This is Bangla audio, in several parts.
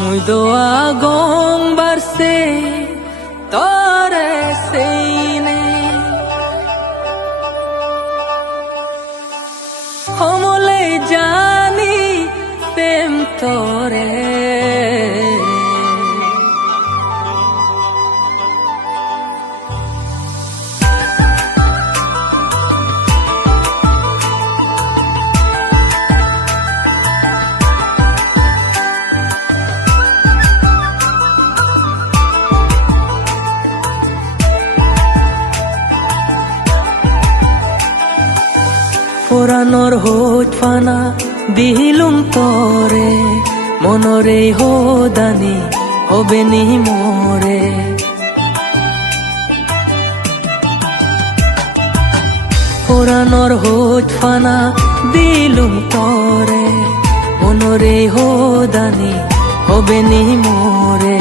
মুই দোয়া গং বারসে তরে সেইনে হমলে জানি প্রেম তরে পুরানোর হোট ফানা দিলুম তরে মনরে হোদানি হবে নি মোরে পুরানোর হোট ফানা দিলুম তরে মনরে হোদানি হবে নি মোরে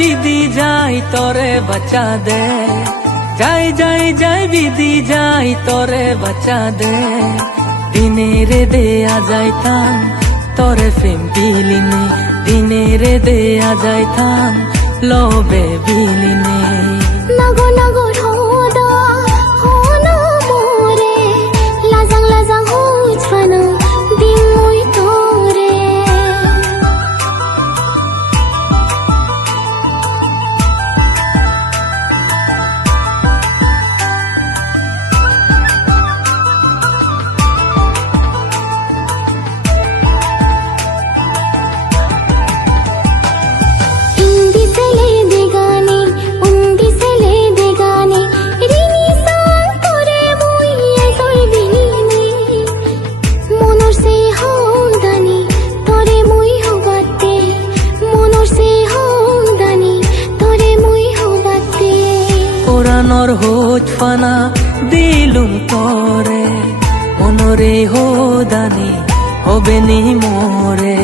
বিধি যাই তোরে বাঁচা দে যাই যাই যাই বিধি যাই তোরে বাঁচা দে দিনে রে দেয়া যাইতাম তোরে প্রেম বিলিনে দিনে রে দেয়া যাইতাম লবে বিলিনে নাগো নাগো রোদা হনা মোরে লাজাং লাজাং হুজ ফানা দিম মুই তোরে পুরানোর হোট ফানা দিলুম তরে মনরে হোদানি হবে নি মোরে।